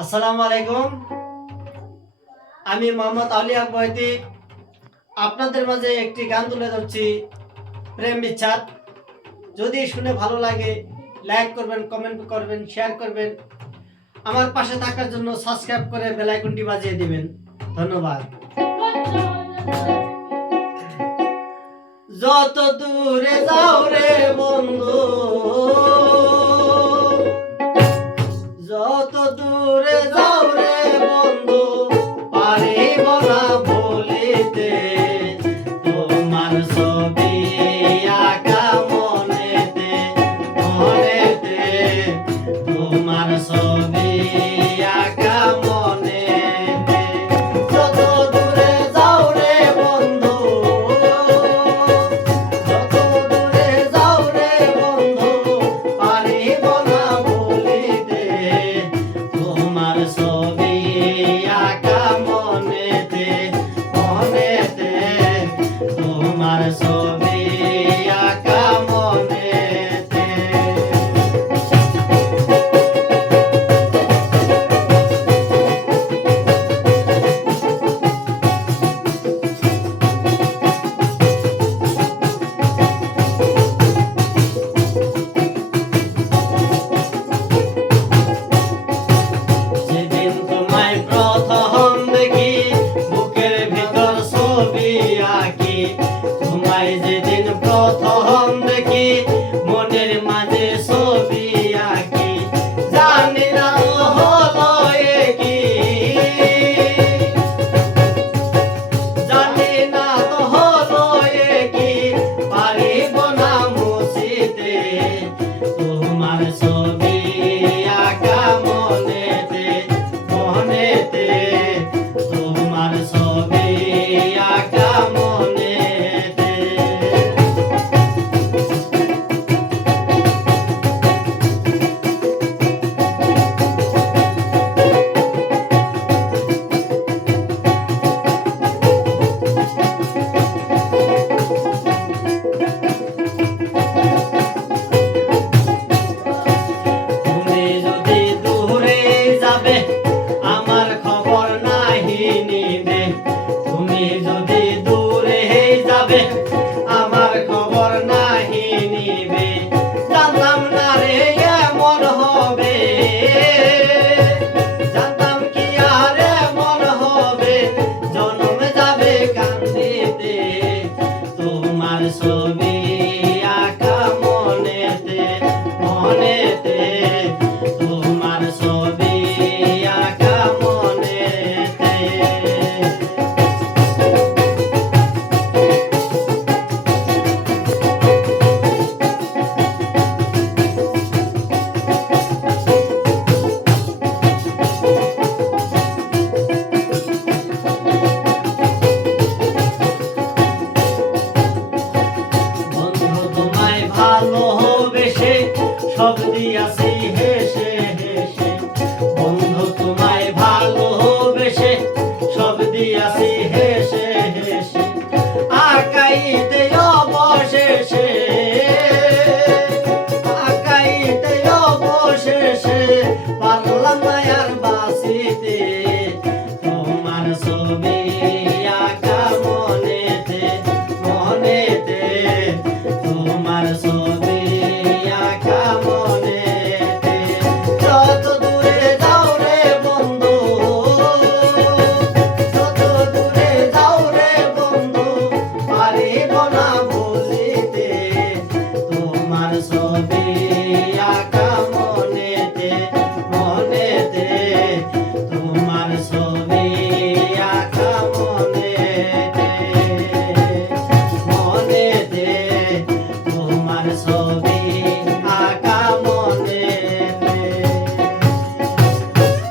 আসসালামু আলাইকুম। আমি মোহাম্মদ আলী আকবরতি আপনাদের মাঝে একটি গান তুলে ধরছি, প্রেম বিচ্ছাদ। যদি শুনে ভালো লাগে লাইক করবেন, কমেন্ট করবেন, শেয়ার করবেন। আমার পাশে থাকার জন্য সাবস্ক্রাইব করে বেল আইকনটি বাজিয়ে দিবেন। ধন্যবাদ। যত দূরে যাও রে বন্ধু, যত দূরে যাও রে বন্ধু, পারিব না ভুলিতে তোমার ছবি আঁকা মনেতে, মনেতে তোমার ছবি